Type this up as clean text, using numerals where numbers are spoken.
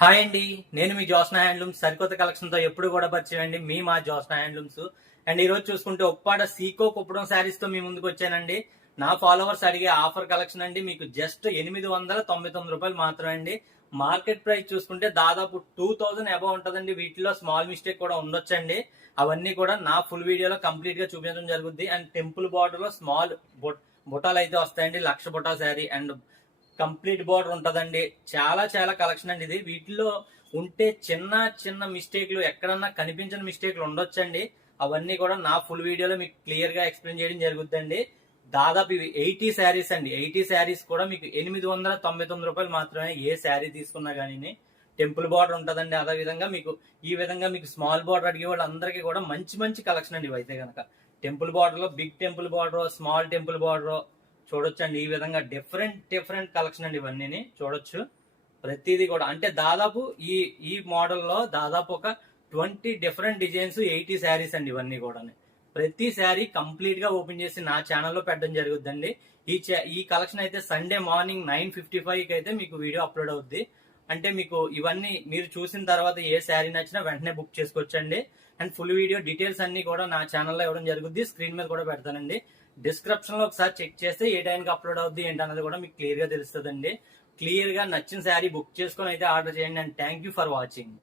Hi అండి, నేను మీ Josna handlooms సరికొత్త కలెక్షన్ తో ఎప్పుడు కూడా పరిచయం అండి. మా జోస్నా హ్యాండ్లూమ్స్. అండ్ ఈ రోజు చూసుకుంటే ఉప్పాడ సీకో కుప్పడం శారీస్ తో మీ ముందుకు వచ్చానండి. నా ఫాలోవర్స్ అడిగే ఆఫర్ కలెక్షన్ అండి. మీకు జస్ట్ రూ. 899 మాత్రమే అండి. మార్కెట్ ప్రైస్ చూసుకుంటే దాదాపు 2000 అబౌవ్ ఉంటదండి. వీటిలో స్మాల్ మిస్టేక్ కూడా ఉండొచ్చండి. అవన్నీ కూడా నా ఫుల్ వీడియోలో కంప్లీట్ గా చూపించడం జరుగుద్ది. అండ్ టెంపుల్ బార్డర్ లో స్మాల్ బుటాలు అయితే వస్తాయండి. 1,00,000 బుటా శారీ అండ్ కంప్లీట్ బార్డర్ ఉంటదండి. చాలా చాలా కలెక్షన్ అండి ఇది. వీటిలో ఉంటే చిన్న చిన్న మిస్టేక్లు ఎక్కడన్నా కనిపించిన మిస్టేక్లు ఉండొచ్చండి. అవన్నీ కూడా నా ఫుల్ వీడియోలో మీకు క్లియర్ గా ఎక్స్ప్లెయిన్ చేయడం జరుగుతుందండి. దాదాపు ఇవి 80 శారీస్ అండి. 80 శారీస్ కూడా మీకు రూ. 899 మాత్రమే. ఏ శారీ తీసుకున్నా కానీ టెంపుల్ బార్డర్ ఉంటదండి. అదే విధంగా మీకు ఈ విధంగా మీకు స్మాల్ బార్డర్ అడిగే వాళ్ళందరికీ కూడా మంచి మంచి కలెక్షన్ అండి. ఇవైతే కనుక టెంపుల్ బార్డర్ లో big temple border, small temple border చూడొచ్చండి. ఈ విధంగా డిఫరెంట్ డిఫరెంట్ కలెక్షన్ అండి. ఇవన్నీ చూడొచ్చు. ప్రతిదీ కూడా అంటే దాదాపు ఈ ఈ మోడల్లో దాదాపు ఒక 20 డిఫరెంట్ డిజైన్స్, 80 శారీస్ అండి. ఇవన్నీ కూడా ప్రతి శారీ కంప్లీట్ గా ఓపెన్ చేసి నా ఛానల్లో పెట్టడం జరుగుతుందండి. ఈ కలెక్షన్ అయితే సండే మార్నింగ్ 9:55 కి అయితే మీకు వీడియో అప్లోడ్ అవుద్ది. అంటే మీకు ఇవన్నీ మీరు చూసిన తర్వాత ఏ శారీ నచ్చినా వెంటనే బుక్ చేసుకోవచ్చండి. అండ్ ఫుల్ వీడియో డీటెయిల్స్ అన్ని కూడా నా ఛానల్లో ఇవ్వడం జరుగుద్ది. స్క్రీన్ మీద కూడా పెడతానండి. డిస్క్రిప్షన్ లో ఒకసారి చెక్ చేస్తే ఏ టైంకి అప్లోడ్ అవుద్ది ఏంటన్నది కూడా మీకు క్లియర్ గా తెలుస్తుందండి. క్లియర్ గా నచ్చిన శారీ బుక్ చేసుకొని అయితే ఆర్డర్ చేయండి. And thank you for watching.